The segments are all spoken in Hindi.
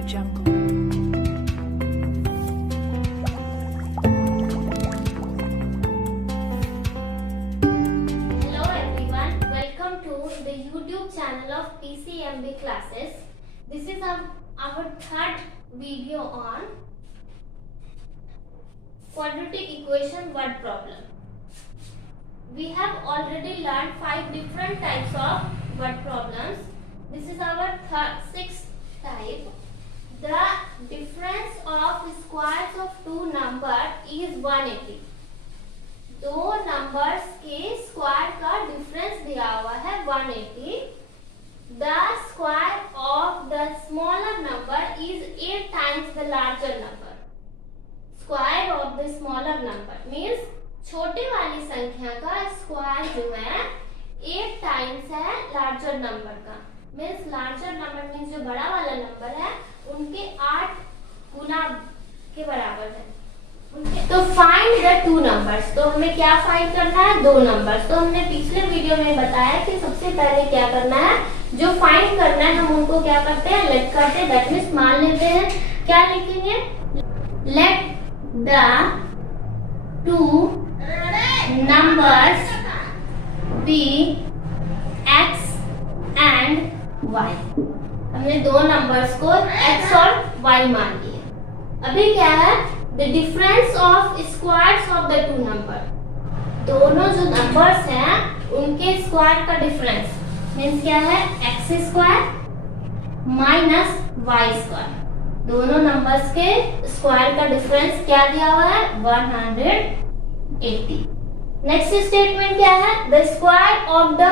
AudioJungle. Hello everyone, welcome to the YouTube channel of PCMB classes. This is our third video on quadratic equation word problem. We have already learned 5 different types of word problems. This is our sixth type. The difference of squares of two numbers is 180. दो नंबर्स के स्क्वायर का डिफरेंस दिया हुआ है 180. The square of the smaller number is 8 times the larger number. Square of the smaller number means छोटे वाली संख्या का स्क्वायर जो है 8 टाइम्स है लार्जर नंबर का. मीन्स लार्जर नंबर मीन्स जो बड़ा वाला नंबर है उनके 8 गुना के बराबर है. तो फाइंड द टू नंबर्स. तो हमें क्या फाइंड करना है? दो नंबर्स. तो हमने पिछले वीडियो में बताया कि सबसे पहले क्या करना है, जो फाइंड करना है हम उनको क्या करते हैं, लेट करते हैं. दैट मीन्स मान लेते हैं. क्या लिखेंगे? Let the two numbers be X and Y. हमने दो नंबर्स को x और y मान लिए. अभी क्या है? The difference of squares of the two number. दोनों जो नंबर्स हैं उनके स्क्वायर का डिफरेंस मीन्स क्या है? x square minus y square. दोनों नंबर्स के स्क्वायर का डिफरेंस क्या दिया हुआ है? 180. नेक्स्ट स्टेटमेंट क्या है? The square of the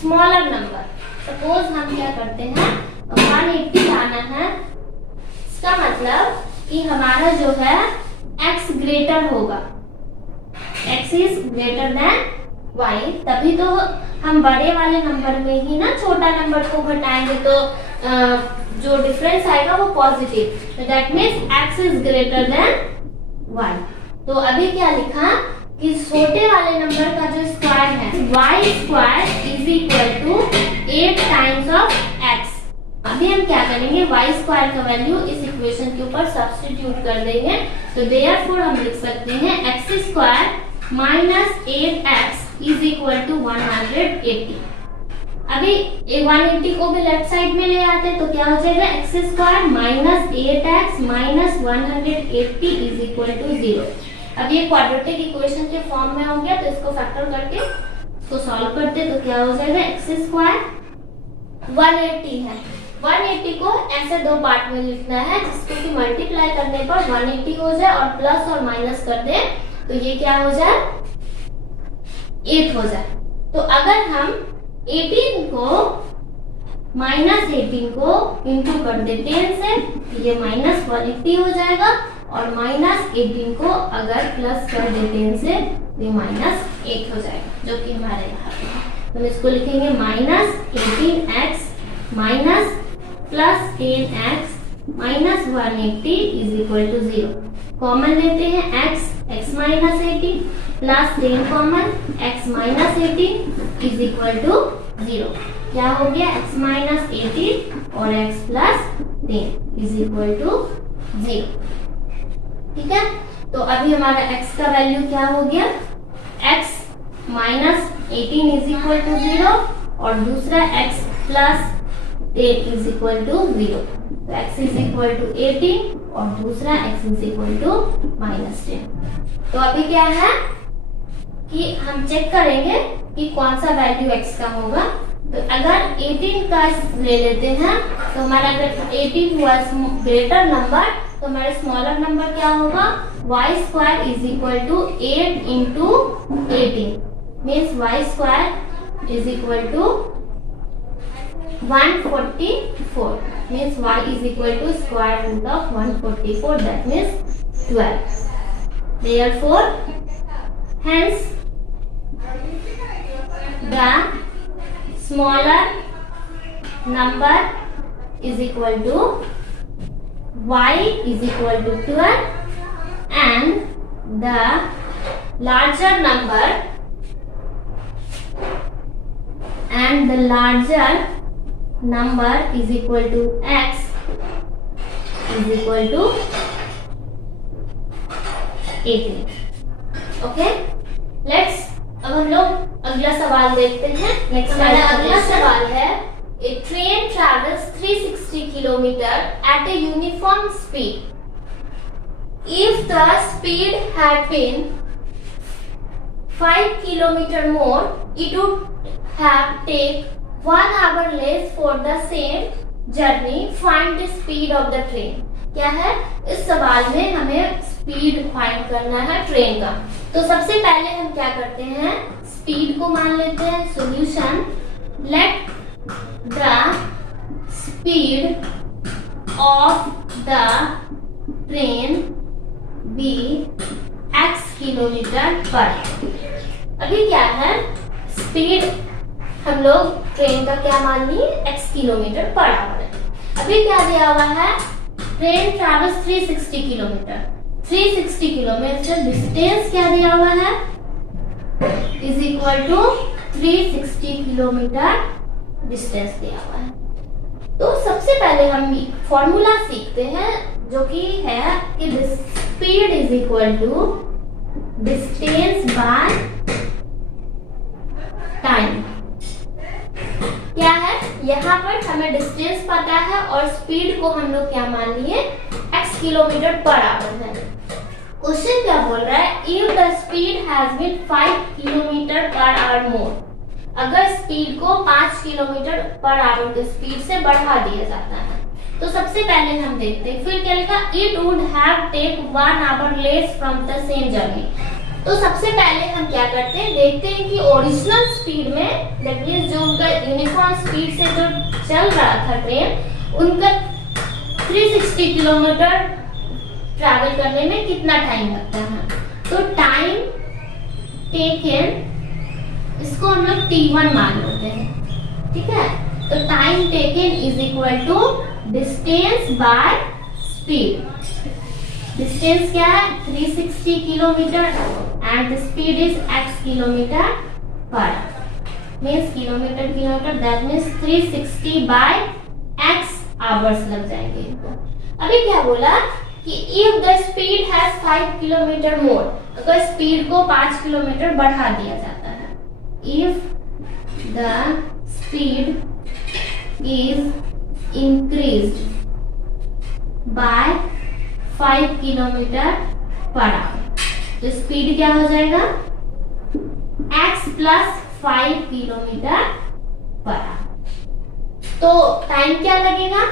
smaller number. Suppose हम क्या करते हैं, 180 लाना है. इसका मतलब कि हमारा जो है x ग्रेटर होगा, x is greater than y. तभी तो हम बड़े वाले नंबर में ही ना छोटा नंबर को घटाएंगे तो जो डिफरेंस आएगा वो positive. That means x is greater than y. तो अभी क्या लिखा कि छोटे वाले नंबर का जो स्क्वायर है y square is equal to 8 times of x. अभी हम क्या करेंगे, y स्क्वायर का वैल्यू इस इक्वेशन के ऊपर सब्स्टिट्यूट कर देंगे. तो देयरफॉर हम लिख सकते हैं x square minus 8x is equal to 180. अभी 180 को भी लेफ्ट साइड में ले आते तो क्या हो जाएगा? x square minus 8x minus 180 is equal to 0. अब ये क्वाड्रेटिक इक्वेशन के फॉर्म में हो गया तो इसको फैक्टर करके इसको सॉल्व करते तो क्या हो जाएगा? x स्क्वायर 180 है. 180 को ऐसे दो पार्ट में लिखना है जिसको कि मल्टीप्लाई करने पर 180 हो जाए और प्लस और माइनस कर दे तो ये क्या हो जाए? 8 हो जाए. तो अगर हम 18 को माइनस 18 को इंटू कर दे 10 से तो ये माइनस 180 हो जाएगा और माइनस 18 को अगर प्लस कर दे 10 से तो ये माइनस 8 हो जाएगा जो कि हमारे यहाँ. तो इसको लिखेंगे minus 18x minus plus 10x minus 180 is equal to 0. Common लेते हैं x minus 80 plus 10 common x minus 80 is equal to 0. क्या हो गया? x माइनस 80 और x plus 10 is equal to 0. ठीक है. तो अभी हमारा x का वैल्यू क्या हो गया? x minus 18 is equal to 0 और दूसरा x plus 8 is equal to 0. तो x इज इक्वल टू 18 और दूसरा x is equal to minus 10. तो अभी क्या है कि हम चेक करेंगे कि कौन सा वैल्यू x का होगा. तो अगर 18 का ले लेते हैं तो हमारा अगर 18 हुआ ग्रेटर नंबर तो हमारा स्मॉलर नंबर क्या होगा? y square is equal to 8 into 18 means y square is equal to 144 means y is equal to square root of 144, that means 12. Therefore, hence the smaller number is equal to y is equal to 12 and the larger number is equal to x is equal to 18। Okay, let's अब हम लोग अगला सवाल देखते हैं। नेक्स्ट हमारा अगला सवाल है, a train travels 360 kilometre at a uniform speed. If the speed had been 5 kilometre more, it would have take 1 hour less for the same journey. Find the speed of the train. क्या है इस सवाल में, हमें स्पीड फाइंड करना है ट्रेन का। तो सबसे पहले हम क्या करते हैं, स्पीड को मान लेते हैं। Solution, let the speed of the train be x kilometre per. अभी क्या है, स्पीड हम लोग ट्रेन का क्या मान लिए, x किलोमीटर पर आवर है। अभी क्या दिया हुआ है, train travels 360 kilometre. 360 kilometre distance क्या दिया हुआ है, is equal to 360 kilometre distance दिया हुआ है। तो सबसे पहले हम फॉर्मूला सीखते हैं जो कि है कि speed is equal to distance by time. क्या है, यहाँ पर हमें डिस्टेंस पता है और स्पीड को हम लोग क्या मान लिए, x किलोमीटर पर आवर है। क्वेश्चन क्या बोल रहा है, if the speed has been 5 kilometre per hour more. अगर स्पीड को 5 किलोमीटर पर आवर की स्पीड से बढ़ा दिया जाता है, तो सबसे पहले हम देखते हैं, फिर क्या लिखा, it would have take 1 hour less from the same journey. तो सबसे पहले हम क्या करते हैं, देखते हैं कि ओरिजिनल स्पीड में, दैट मींस जो उनका यूनिफॉर्म स्पीड से जो चल रहा था ट्रेन, उनका 360 किलोमीटर ट्रैवल करने में कितना टाइम लगता है। तो टाइम टेकन, इसको हम लोग T1 मान लेते हैं, ठीक है। तो time taken is equal to distance by speed. Distance क्या है, 360 kilometre and the speed is x kilometre per, means kilometre kilometre, that means 360 by x hours लग जाएंगे इनको। अभी क्या बोला कि if the speed has 5 kilometre more, अगर स्पीड को 5 किलोमीटर बढ़ा दिया जाता है, if the speed is increased by 5 kilometre per hour, तो स्पीड क्या हो जाएगा, x plus 5 kilometre per hour. तो टाइम क्या लगेगा,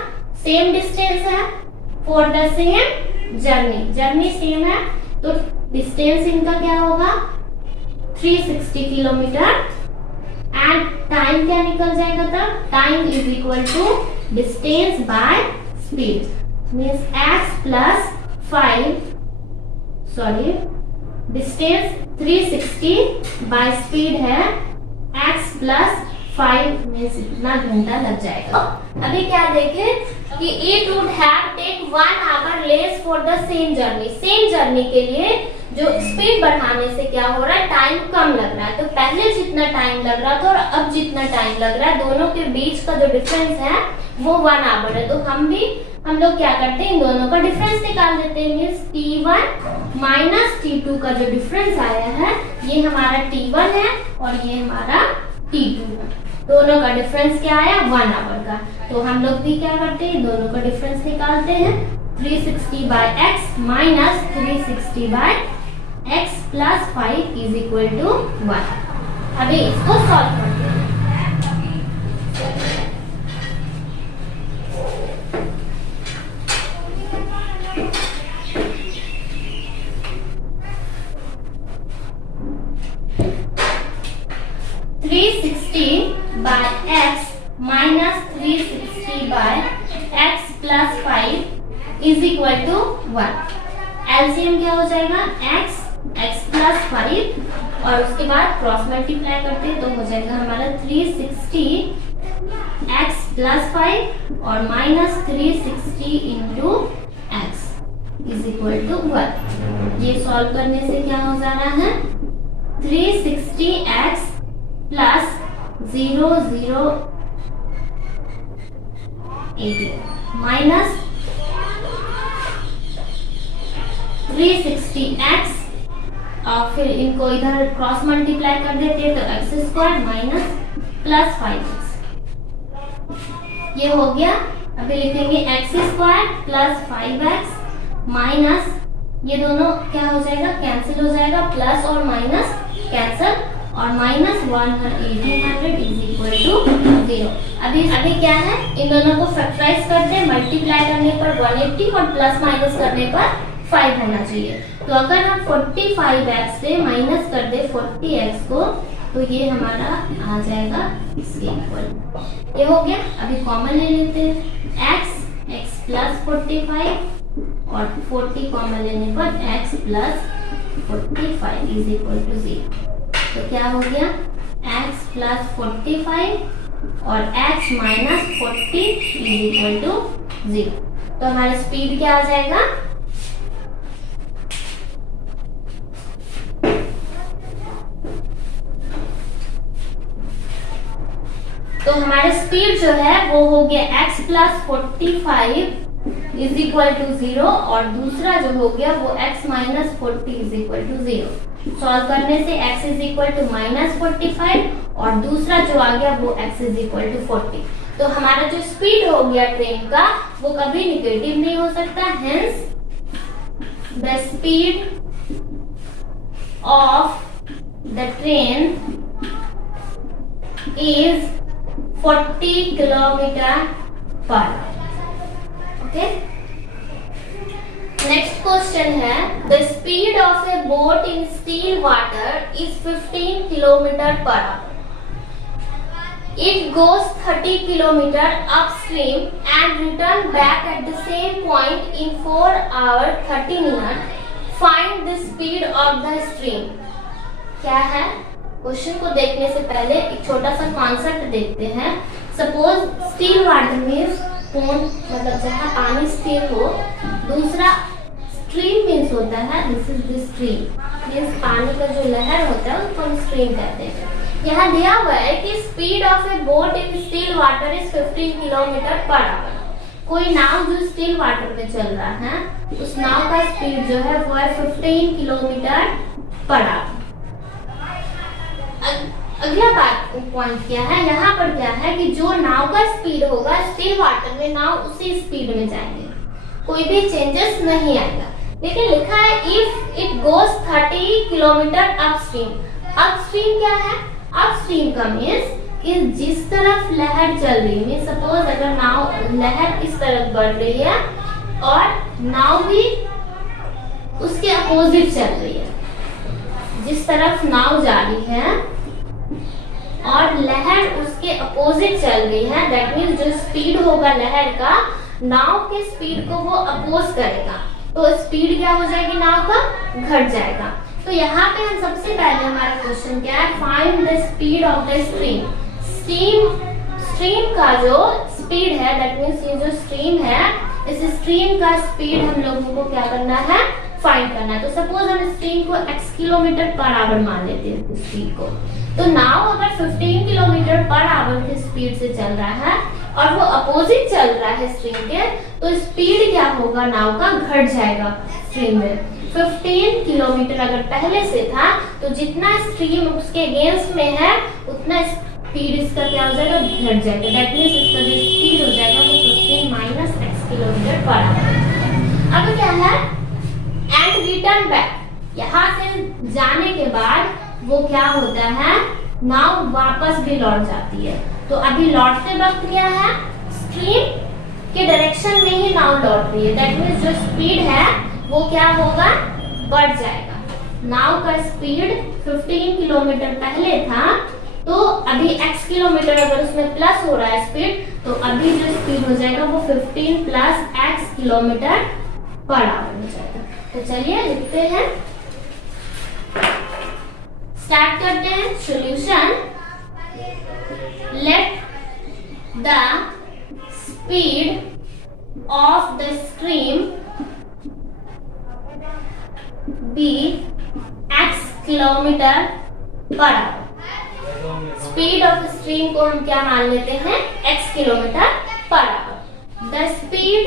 सेम डिस्टेंस है for the same journey, journey same है, तो डिस्टेंस इनका क्या होगा 360 किलोमीटर एंड टाइम क्या निकल जाएगा, तब time is equal to distance by speed, means x plus 5, sorry distance 360 by speed है x प्लस 5 में इतना घंटा लग जाएगा। अभी क्या देखें कि it would have take 1 hour less for the same journey. Same journey के लिए जो स्पीड बढ़ाने से क्या हो रहा है, टाइम कम लग रहा है। तो पहले जितना टाइम लग रहा था और अब जितना टाइम लग रहा है, दोनों के बीच का जो डिफरेंस है वो 1 hour है। तो हम लोग क्या करते हैं, इन दोनों का डिफरेंस निकाल देते हैं। मींस T1 माइनस T2 का जो डिफरेंस आया है, ये हमारा T1 है और ये हमारा T2 है। दोनों का डिफरेंस क्या आया, 1 hour का। तो हम लोग भी क्या करते हैं, दोनों का डिफरेंस निकालते हैं। 360 by x minus 360 by x plus 5 is equal to 1। अभी इसको सॉल्व करते हैं। by x minus 360 by x plus 5 is equal to 1। LCM क्या हो जाएगा, x plus 5 और उसके बाद क्रॉस मल्टीप्लाई करते हैं तो हो जाएगा हमारा 360 x plus 5 और minus 360 into x is equal to 1। ये सॉल्व करने से क्या हो जा रहा है, 360x प्लस 0080 माइनस 360x और फिर इनको इधर क्रॉस मल्टीप्लाई कर देते हैं तो x square minus plus 5x ये हो गया। अभी लिखेंगे x square plus 5x minus ये दोनों क्या हो जाएगा, कैंसिल हो जाएगा, प्लस और माइनस कैंसिल और माइनस 1800 इज इक्वल टू 0। अभी क्या है, इन दोनों को फैक्टराइज करते हैं, मल्टीप्लाई करने पर 180 और प्लस माइनस करने पर 5 होना चाहिए। तो अगर हम 45x से माइनस कर दे 40x को तो ये हमारा आ जाएगा इसके इक्वल। ये हो गया। अभी कॉमन ले लेते हैं, x प्लस 45 और 40 कॉमन लेने पर x plus 45 is equal to 0। तो क्या हो गया, x प्लस 45 और x minus 40 is equal to 0। तो हमारा स्पीड क्या आ जाएगा, तो हमारा स्पीड जो है वो हो गया x plus 45 is equal to 0 और दूसरा जो हो गया वो x minus 40 is equal to 0। Solve करने से x is equal to minus 45 और दूसरा जो आ गया वो x इज इक्वल टू 40। तो हमारा जो स्पीड हो गया ट्रेन का वो कभी निगेटिव नहीं हो सकता। Hence the speed of the train is 40 kilometre पर। ओके, नेक्स्ट क्वेश्चन है, the speed of A boat in still water is 15 kilometre per our. It goes 30 kilometer upstream and return back at the same point in 4 hours 30 minutes. Find the speed of the stream. क्या है? क्वेश्चन को देखने से पहले एक छोटा सा कॉन्सेप्ट देखते हैं। Suppose still water means pond, मतलब जहाँ पानी स्थिर हो। दूसरा स्ट्रीम मीन्स होता है, this is the stream means पानी का जो लहर होता है उसको हम स्ट्रीम कहते हैं। यहाँ दिया हुआ है कि speed of A boat in still water is 15 kilometre per our. कोई नाव जो स्टिल वाटर में चल रहा है उस नाव का स्पीड जो है वो है 15 किलोमीटर पर आवर। अगला बात पॉइंट क्या है, यहाँ पर क्या है कि जो नाव का स्पीड होगा स्टिल वाटर में नाव उसी स्पीड में जाएंगे, कोई भी चेंजेस नहीं आएगा। लेकिन लिखा है if it goes 30 kilometre upstream. Upstream क्या है, अपस्ट्रीम का मीन्स कि जिस तरफ लहर चल रही है, सपोज अगर नाव लहर इस तरफ बढ़ रही है और नाव भी उसके अपोजिट चल रही है, जिस तरफ नाव जा रही है और लहर उसके अपोजिट चल रही है, दैट मीन्स जो स्पीड होगा लहर का नाव के स्पीड को वो अपोज करेगा, तो स्पीड क्या हो जाएगी, नाव का घट जाएगा। तो यहाँ पे हम सबसे पहले हमारा क्वेश्चन क्या है, find the speed of the stream. Stream का जो स्पीड है, दैट मीन्स ये जो स्ट्रीम है, इस स्ट्रीम का स्पीड हम लोगों को क्या करना है, फाइंड करना है। तो सपोज हम स्ट्रीम को x किलोमीटर पर आवर मान लेते हैं स्पीड को। तो नाव अगर 15 किलोमीटर पर आवर की स्पीड से चल रहा है और वो अपोजिट चल रहा है स्ट्रीम के, तो स्पीड क्या होगा, नाव का घट जाएगा स्ट्रीम में। 15 किलोमीटर अगर पहले से था तो जितना स्ट्रीम उसके अगेंस्ट में है उतना स्पीड इसका क्या हो जाएगा, घट जाएगा। दैट मींस इसका जो स्पीड हो जाएगा वो 15 minus x kilometre per hour. अब क्या है, एंड रिटर्न बैक, यहाँ से जाने के बाद वो क्या होता है, नाव वापस भी लौट जाती है। तो अभी लौटते वक्त क्या है, स्ट्रीम के डायरेक्शन में ही नाव लौट रही है, दैट मींस जो स्पीड है वो क्या होगा, बढ़ जाएगा। नाव का स्पीड 15 किलोमीटर पहले था, तो अभी x किलोमीटर अगर उसमें प्लस हो रहा है स्पीड, तो अभी जो स्पीड हो जाएगा वो 15 plus x kilometre per hour हो जाएगा। तो चलिए लिखते हैं, स्टार्ट करते हैं solution. Let the speed of the stream be x kilometre per hour. Speed of stream को हम क्या मान लेते हैं, x kilometre per hour. The speed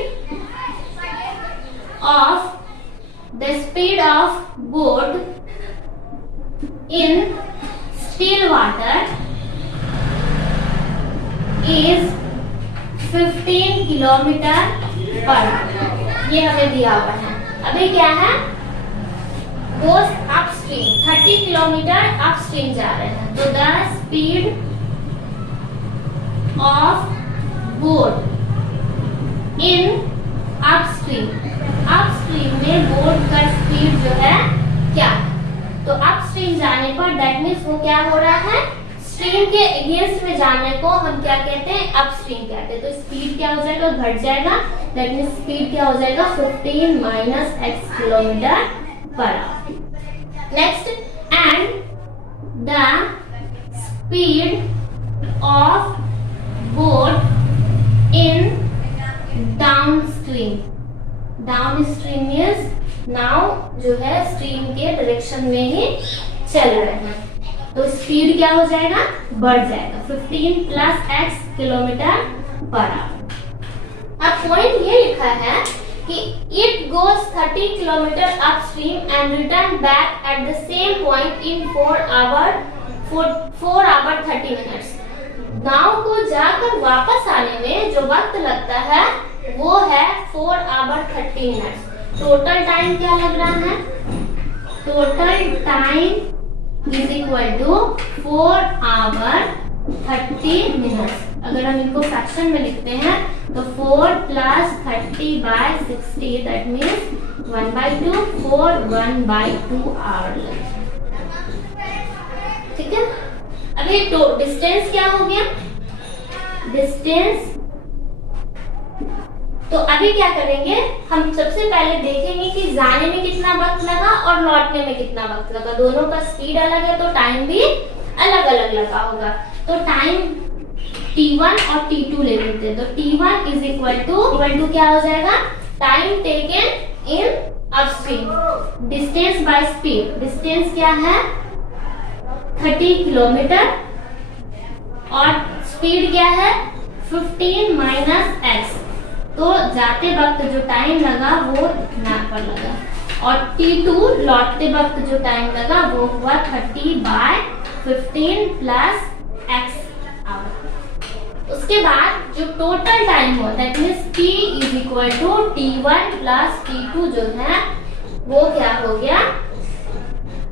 of the speed of boat in still water is 15 kilometre per hour. ये हमें दिया हुआ है। अभी क्या है, goes upstream 30 किलोमीटर अपस्ट्रीम जा रहे हैं, तो the speed of boat in upstream, upstream में बोट का स्पीड जो है क्या, तो अपस्ट्रीम जाने पर दैट मीन्स वो क्या हो रहा है, स्ट्रीम के अगेंस्ट में जाने को हम क्या कहते हैं, अपस्ट्रीम कहते हैं। तो स्पीड क्या हो जाएगा, घट जाएगा, दैट मीन्स स्पीड क्या हो जाएगा 15 minus x kilometre per our. Next, and the speed of boat in downstream, downstream means now जो है स्ट्रीम के डायरेक्शन में ही चल रहे हैं, तो स्पीड क्या हो जाएगा, बढ़ जाएगा 15 plus x kilometre per hour. अब पॉइंट ये लिखा है कि it goes 30 kilometre upstream and return back at the same point in 4 hour 30 minutes. नाव को जाकर वापस आने में जो वक्त लगता है वो है 4 आवर 30 मिनट्स। टोटल टाइम क्या लग रहा है, total time is equal to 4 hour 30 minutes. अगर हम इनको फ्रैक्शन में लिखते हैं तो 4 plus 30 by 60 that means 1/2, 4 1/2 hour लगेगा। ठीक है, अभी तो डिस्टेंस क्या हो गया, डिस्टेंस, तो अभी क्या करेंगे, हम सबसे पहले देखेंगे कि जाने में कितना वक्त लगा और लौटने में कितना वक्त लगा। दोनों का स्पीड अलग है तो टाइम भी अलग अलग लगा होगा। तो टाइम t1 और t2 ले लेते हैं, तो t1 इज इक्वल टू क्या हो जाएगा, time taken in upstream distance by speed. Distance क्या है 30 किलोमीटर और स्पीड क्या है 15 माइनस x, तो जाते वक्त जो टाइम लगा वो इतना पर लगा, और t2 लौटते वक्त जो टाइम लगा वो हुआ 30 बाय 15 प्लस x आवर। उसके बाद जो टोटल टाइम हुआ that means t is equal to t1 plus t2 जो है वो क्या हो गया,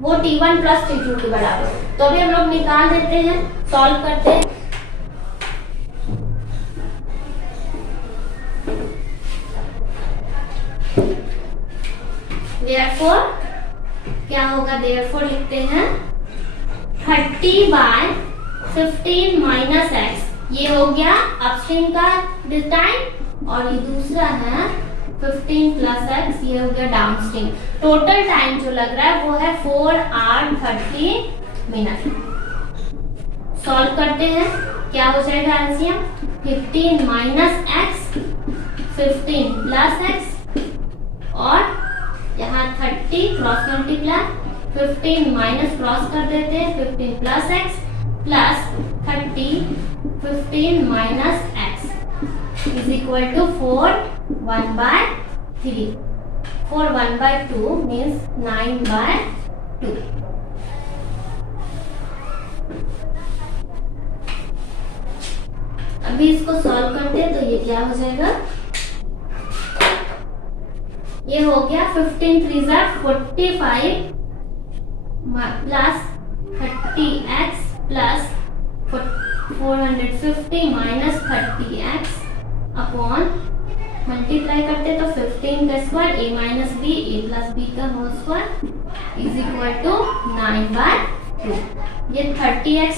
वो t1 प्लस t2 के बराबर। तो अभी हम लोग निकाल देते हैं, सॉल्व करते हैं। Therefore क्या होगा, therefore लिखते हैं 30 बाय 15 माइनस x, ये हो गया अपस्ट्रीम का टाइम, और ये दूसरा है 15 प्लस x, ये हो गया डाउनस्ट्रीम। टोटल टाइम जो लग रहा है वो है 4 आवर 30 मिनट। सॉल्व करते हैं, क्या हो जाएगा answer, 15 minus x 15 plus x, और यहाँ 30 क्रॉस मल्टीप्लाई 15 माइनस क्रॉस कर देते हैं 15 plus x plus 30 15 minus x is equal to 4 1/3, 4 1/2 means 9/2। अभी इसको सॉल्व करते हैं तो ये क्या हो जाएगा, ये हो गया 15 3 45 plus 30x plus 450 minus 30x upon multiply करते तो 15 का square a minus B A plus B का whole square is equal to 9/2। ये 30x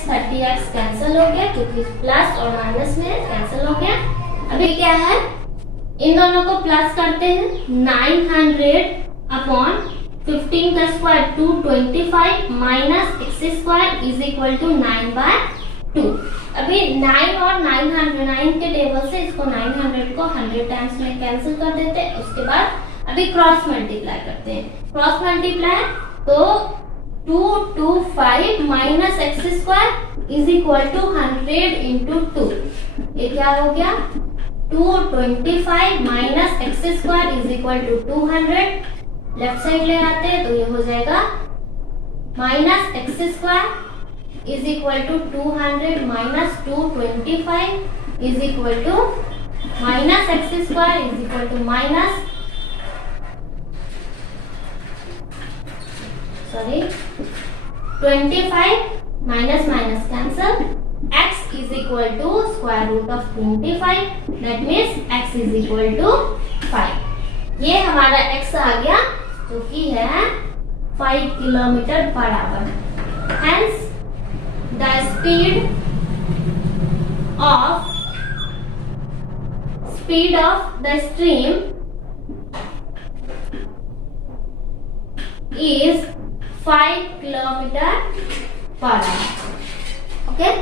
कैंसिल हो गया क्योंकि प्लस और माइनस में कैंसिल हो गया। अभी क्या है, इन दोनों को प्लस करते हैं, 900 अपॉन 15 का square 225 minus x square is equal to 9/2। अभी 9 और 9 के टेबल से इसको 900 को 100 टाइम्स में कैंसिल कर देते हैं। उसके बाद अभी क्रॉस मल्टीप्लाई करते हैं, क्रॉस मल्टीप्लाई तो 225 minus x square is equal to 100 into 2, ये क्या हो गया 225 minus x square is equal to 200 left side ले आते हैं तो ये हो जाएगा minus x square is equal to 200 minus 225 is equal to minus x square is equal to minus 25 minus minus cancel x is equal to square root of 25 that means x is equal to 5। ये हमारा x आ गया जो कि है 5 kilometre per our. Hence the speed of the stream is 5 kilometer per hour। Okay?